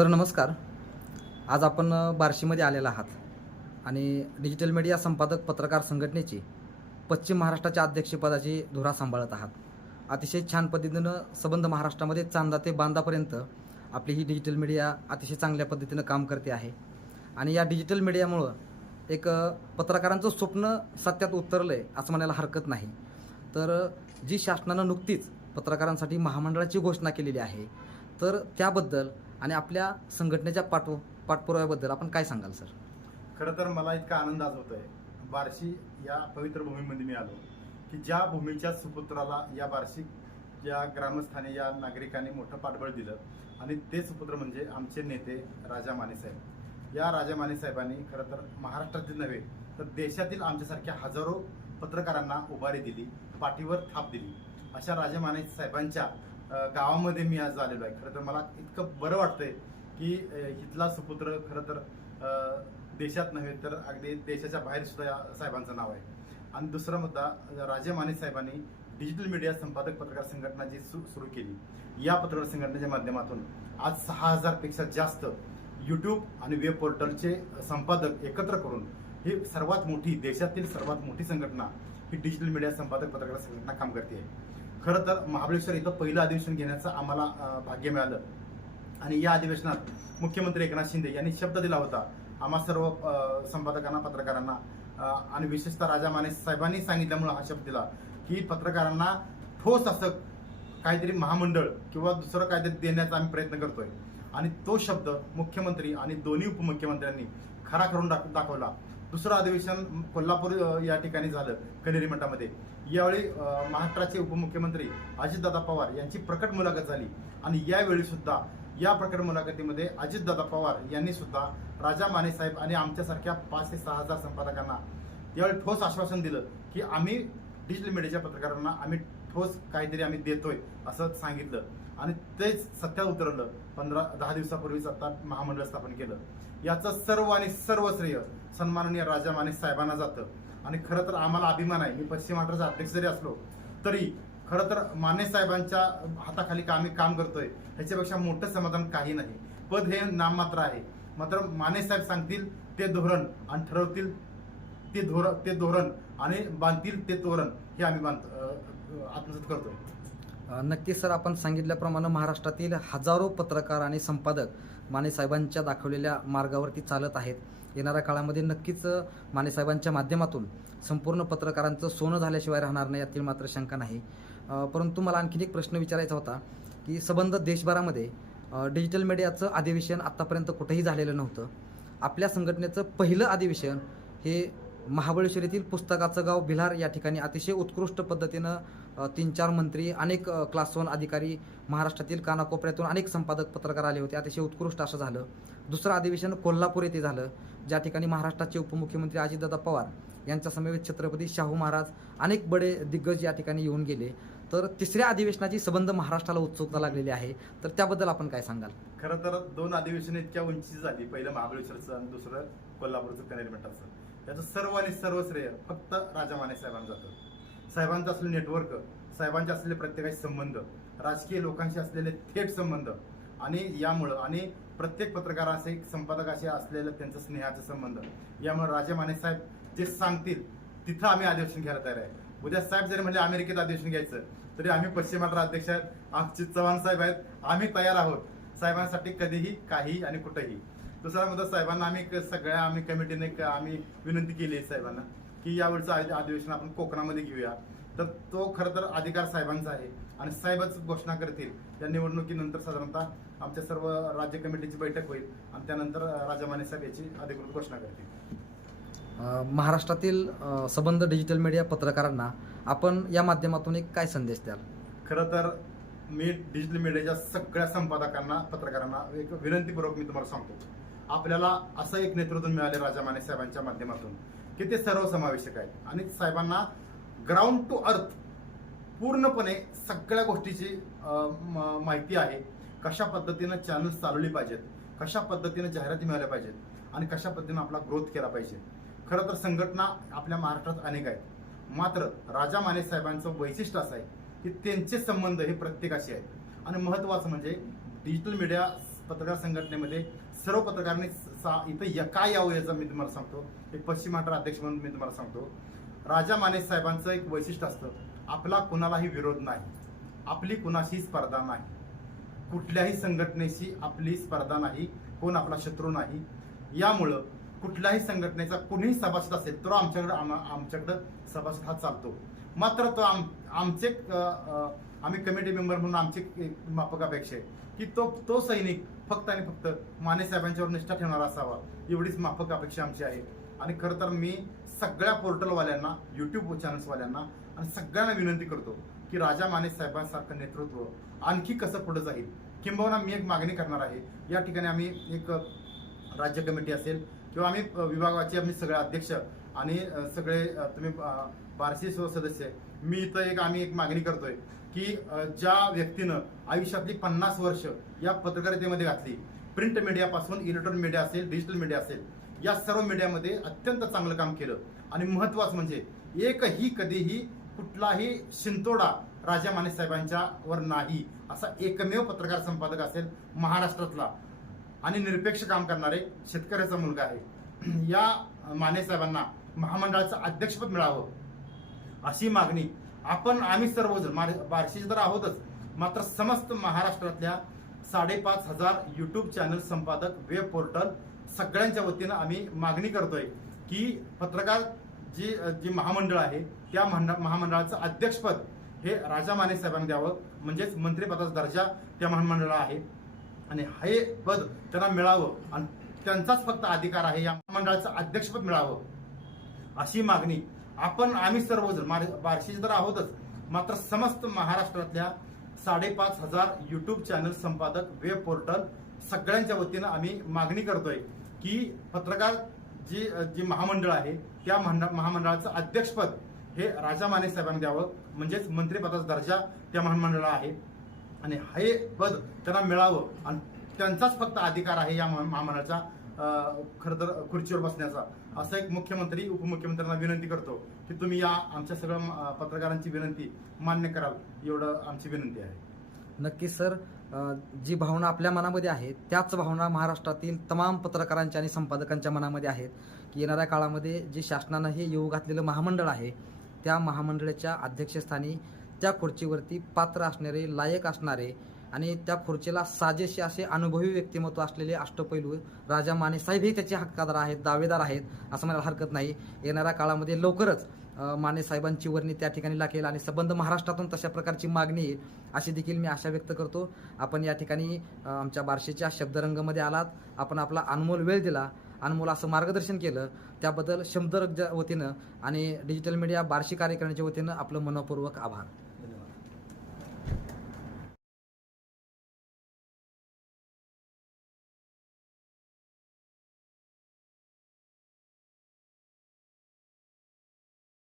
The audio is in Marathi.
सर नमस्कार. आज आपण बार्शीमध्ये आलेला आहात आणि डिजिटल मीडिया संपादक पत्रकार संघटनेची पश्चिम महाराष्ट्राच्या अध्यक्षपदाची धुरा सांभाळत आहात. अतिशय छान पद्धतीनं संबंध महाराष्ट्रामध्ये चांदा ते बांधापर्यंत आपली ही डिजिटल मीडिया अतिशय चांगल्या पद्धतीनं काम करते आहे आणि या डिजिटल मीडियामुळं एक पत्रकारांचं स्वप्न सत्यात उतरलं आहे असं म्हणायला हरकत नाही. तर जी शासनानं नुकतीच पत्रकारांसाठी महामंडळाची घोषणा केलेली आहे, तर त्याबद्दल आणि आपल्या संघटनेच्या पाठपुराव्याबद्दल आपण काय सांगाल सर? खरं तर मला इतका आनंद आज होतोय. बार्शी या पवित्र भूमीमध्ये मी आलो की ज्या भूमीच्या सुपुत्राला या बार्शी या ग्रामस्थांनी या नागरिकांनी मोठं पाठबळ दिलं आणि ते सुपुत्र म्हणजे आमचे नेते राजा माने साहेब. या राजा माने साहेबांनी खरं तर महाराष्ट्रातील नव्हे तर देशातील आमच्यासारख्या हजारो पत्रकारांना उभारी दिली, पाठीवर थाप दिली. अशा राजा माने साहेबांच्या गावामध्ये मी आज आलेलो आहे. खरं तर मला इतकं बरं वाटतंय की इथला सुपुत्र खरं तर देशात नव्हे तर अगदी देशाच्या बाहेर सुद्धा या साहेबांचं नाव आहे. आणि दुसरा मुद्दा, राजा माने साहेबांनी डिजिटल मीडिया संपादक पत्रकार संघटना जी सुरू केली, या पत्रकार संघटनेच्या माध्यमातून आज 6,000 पेक्षा जास्त यूट्यूब आणि वेब पोर्टलचे संपादक एकत्र करून ही सर्वात मोठी, देशातील सर्वात मोठी संघटना ही डिजिटल मीडिया संपादक पत्रकार संघटना काम करते आहे. खरं तर महाबळेश्वर इथं पहिलं अधिवेशन घेण्याचं आम्हाला भाग्य मिळालं आणि या अधिवेशनात मुख्यमंत्री एकनाथ शिंदे यांनी शब्द दिला होता आम्हा सर्व संपादकांना, पत्रकारांना आणि विशेषतः राजा माने साहेबांनी सांगितल्यामुळे हा शब्द दिला की पत्रकारांना ठोस असं काहीतरी महामंडळ किंवा दुसरं काहीतरी देण्याचा आम्ही प्रयत्न करतोय. आणि तो शब्द मुख्यमंत्री आणि दोन्ही उपमुख्यमंत्र्यांनी खरा करून दाखवला. दुसरं अधिवेशन कोल्हापूर या ठिकाणी झालं, कनेरी मठामध्ये. यावेळी महाराष्ट्राचे उपमुख्यमंत्री अजितदादा पवार यांची प्रकट मुलाखत झाली आणि यावेळी सुद्धा या प्रकट मुलाखतीमध्ये अजितदादा पवार यांनी सुद्धा राजा माने साहेब आणि आमच्यासारख्या 5,000 ते 6,000 संपादकांना यावेळी ठोस आश्वासन दिलं की आम्ही डिजिटल मीडियाच्या पत्रकारांना आम्ही ठोस काहीतरी आम्ही देतोय असं सांगितलं आणि तेच सत्यात उतरवलं. 10 दिवसापूर्वीच आता महामंडळ स्थापन केलं. याचं सर्व आणि सर्व श्रेय सन्माननीय राजा माने साहेबांना जातं आणि खरं तर आम्हाला अभिमान आहे. मी पश्चिम महाराष्ट्राचा अध्यक्ष जरी असलो तरी खरं तर माने साहेबांच्या हाताखाली आम्ही काम करतोय ह्याच्यापेक्षा मोठं समाधान काही नाही. पद हे नाममात्र आहे, मात्र माने साहेब सांगतील ते धोरण आणि ठरवतील ते धोरण आणि बांधतील ते तोरण हे आम्ही आत्मसात करतोय. नक्कीच सर, आपण सांगितल्याप्रमाणे महाराष्ट्रातील हजारो पत्रकार आणि संपादक माने साहेबांच्या दाखवलेल्या मार्गावरती चालत आहेत. येणाऱ्या काळामध्ये नक्कीच माने साहेबांच्या माध्यमातून संपूर्ण पत्रकारांचं सोनं झाल्याशिवाय राहणार नाही, यातील मात्र शंका नाही. परंतु मला आणखीन एक प्रश्न विचारायचा होता की संबंध देशभरामध्ये डिजिटल मीडियाचं अधिवेशन आत्तापर्यंत कुठेही झालेलं नव्हतं. आपल्या संघटनेचं पहिलं अधिवेशन हे महाबळेश्वर येथील पुस्तकाचं गाव भिलार या ठिकाणी अतिशय उत्कृष्ट पद्धतीनं 3-4 मंत्री, अनेक क्लास 1 अधिकारी, महाराष्ट्रातील कानाकोपऱ्यातून अनेक संपादक, पत्रकार आले होते. अतिशय उत्कृष्ट असं झालं. दुसरं अधिवेशन कोल्हापूर येथे झालं, ज्या ठिकाणी महाराष्ट्राचे उपमुख्यमंत्री अजितदादा पवार यांच्या समवेत छत्रपती शाहू महाराज, अनेक बडे दिग्गज या ठिकाणी येऊन गेले. तर तिसऱ्या अधिवेशनाची संबंध महाराष्ट्राला उत्सुकता लागलेली आहे, तर त्याबद्दल आपण काय सांगाल? खरं तर 2 अधिवेशन इतक्या उंची झाली, पहिलं महाबळेश्वरचं आणि दुसरं कोल्हापूरचं, कनेरी मठाचं. त्याचं सर्व आणि सर्व श्रेय फक्त राजा माने साहेबांना जातं. साहेबांचं असलेलं नेटवर्क, साहेबांचे असलेले प्रत्येकाचे संबंध, राजकीय लोकांशी असलेले थेट संबंध आणि यामुळं आणि प्रत्येक पत्रकाराचे, संपादकाशी असलेलं त्यांचं स्नेहाचं संबंध, यामुळे राजा माने साहेब जे सांगतील तिथं आम्ही अधिवेशन घ्यायला तयार आहे. उद्या साहेब जरी म्हणजे अमेरिकेत अधिवेशन घ्यायचं तरी आम्ही पश्चिम महाराष्ट्र अध्यक्ष आहेत, आमचे चव्हाण साहेब आहेत, आम्ही तयार आहोत साहेबांसाठी कधीही, काही आणि कुठेही. दुसरा मुद्दा, साहेबांना आम्ही कमिटीने आम्ही विनंती केली आहे साहेबांना की यावेळचं अधिवेशन आपण कोकणामध्ये घेऊया. तर तो खरं तर अधिकार साहेबांचा आहे आणि साहेबच घोषणा करतील. त्या निवडणुकीनंतर साधारणतः आमच्या सर्व राज्य कमिटीची बैठक होईल आणि त्यानंतर राजा माने साहेब याची अधिकृत घोषणा करतील. महाराष्ट्रातील संबंध डिजिटल मीडिया पत्रकारांना आपण या माध्यमातून एक काय संदेश द्याल? खरं तर मी डिजिटल मीडियाच्या सगळ्या संपादकांना, पत्रकारांना एक विनंतीपूर्वक मी तुम्हाला सांगतो, आपल्याला असं एक नेतृत्व मिळाले राजा माने साहेबांच्या माध्यमातून की ते सर्वसमावेशक आहेत आणि साहेबांना ग्राउंड टू अर्थ पूर्णपणे सगळ्या गोष्टीची माहिती आहे. कशा पद्धतीनं चॅनल्स चालवली पाहिजेत, कशा पद्धतीनं जाहिराती मिळाल्या पाहिजेत आणि कशा पद्धतीनं आपला ग्रोथ केला पाहिजे. खरं तर संघटना आपल्या महाराष्ट्रात अनेक आहेत, मात्र राजा माने साहेबांचं वैशिष्ट्य असं आहे की त्यांचे संबंध हे प्रत्येकाशी आहेत आणि महत्त्वाचं म्हणजे डिजिटल मीडिया पत्रकार संघटनेमध्ये सर्व पत्रकारांनी इथं काय यावं याचं मी तुम्हाला सांगतो. एक पश्चिम महाराष्ट्र अध्यक्ष म्हणून मी तुम्हाला सांगतो. राजा माने साहेबांचं एक वैशिष्ट्य असतं, आपला कुणालाही विरोध नाही, आपली कुणाशी स्पर्धा नाही, कुठल्याही संघटनेशी आपली स्पर्धा नाही, कोण आपला शत्रू नाही. यामुळं कुठल्याही संघटनेचा कुणीही सभासद असेल तर आमच्याकडं सभासद हा चालतो. मात्र तो आमचे आम्ही कमिटी मेंबर म्हणून आमची माफक अपेक्षा आहे की तो सैनिक फक्त आणि फक्त माने साहेबांच्यावर निष्ठा ठेवणारा असावा, एवढीच माफक अपेक्षा आमची आहे. आणि खरं तर मी सगळ्या पोर्टलवाल्यांना, यूट्यूब चॅनल्सवाल्यांना आणि सगळ्यांना विनंती करतो की राजा माने साहेबांसारखं नेतृत्व आणखी कसं पुढे जाईल. किंबहुना मी एक मागणी करणार आहे. या ठिकाणी आम्ही एक राज्य कमिटी असेल किंवा आम्ही विभागाचे आम्ही सगळे अध्यक्ष आणि सगळे तुम्ही बार्शी सदस्य, मी इथं आम्ही एक मागणी करतोय की ज्या व्यक्तीनं आयुष्यातली 50 वर्ष या पत्रकारितेमध्ये घातली, प्रिंट मीडियापासून इलेक्ट्रॉनिक मीडिया असेल, डिजिटल मीडिया असेल, या सर्व मीडियामध्ये अत्यंत चांगलं काम केलं आणि महत्वाचं म्हणजे एकही कधीही कुठलाही शिंतोडा राजा माने साहेबांच्या वर नाही असा एकमेव पत्रकार संपादक असेल महाराष्ट्रातला आणि निरपेक्ष काम करणारे शेतकऱ्याचा मुलगा आहे. या माने साहेबांना महामंडळाचं अध्यक्षपद मिळावं अशी मागणी आम्ही सर्वजण बार्शीचे तर आहोतच, मात्र समस्त महाराष्ट्रातल्या 5,500 युट्यूब चॅनल संपादक, वेब पोर्टल सगळ्यांच्या वतीनं आम्ही मागणी करतोय की पत्रकार जी महामंडळ आहे त्या महामंडळाचं अध्यक्षपद हे राजा माने साहेबांना द्यावं, म्हणजेच मंत्रिपदाचा दर्जा त्या महामंडळाला आहे आणि हे पद त्यांना मिळावं आणि त्यांचाच फक्त अधिकार आहे या मंडळाचं अध्यक्षपद मिळावं अशी मागणी आम्ही सर्वजण बार्शीचे तर आहोतच, मात्र समस्त महाराष्ट्रातल्या 5,500 युट्यूब चॅनल संपादक, वेब पोर्टल सगळ्यांच्या वतीनं आम्ही मागणी करतोय की पत्रकार जी महामंडळ आहे त्या महामंडळाचं अध्यक्षपद हे राजा माने साहेबांना द्यावं, म्हणजेच मंत्रिपदाचा दर्जा त्या महामंडळाला आहे आणि हे पद त्यांना मिळावं आणि त्यांचाच फक्त अधिकार आहे या महामंडळाचा खरं तर खुर्चीवर बसण्याचा. असं एक मुख्यमंत्री, उपमुख्यमंत्र्यांना विनंती करतो की तुम्ही या आमच्या सगळ्या पत्रकारांची विनंती मान्य कराल, एवढं आमची विनंती आहे. नक्कीच सर, जी भावना आपल्या मनामध्ये आहे त्याच भावना महाराष्ट्रातील तमाम पत्रकारांच्या आणि संपादकांच्या मनामध्ये आहेत की येणाऱ्या काळामध्ये जे शासनानं हे येऊ घातलेलं महामंडळ आहे त्या महामंडळाच्या अध्यक्षस्थानी त्या खुर्चीवरती पात्र असणारे, लायक असणारे आणि त्या खुर्चीला साजेसे असे अनुभवी व्यक्तिमत्व असलेले अष्टपैलू राजा माने साहेब हे त्याचे हक्कादार आहेत, दावेदार आहेत असं म्हणायला हरकत नाही. येणाऱ्या काळामध्ये लवकरच माने साहेबांची वर्णी त्या ठिकाणी लागेल आणि संबंध महाराष्ट्रातून तशा प्रकारची मागणी येईल अशी देखील मी आशा व्यक्त करतो. आपण या ठिकाणी आमच्या बार्शीच्या शब्दरंगमध्ये आलात, आपण आपला अनमोल वेळ दिला, अनमोल असं मार्गदर्शन केलं, त्याबद्दल शब्दरंगच्या वतीनं आणि डिजिटल मीडिया बार्शी कार्यकारिणीच्या वतीनं आपलं मनपूर्वक आभार.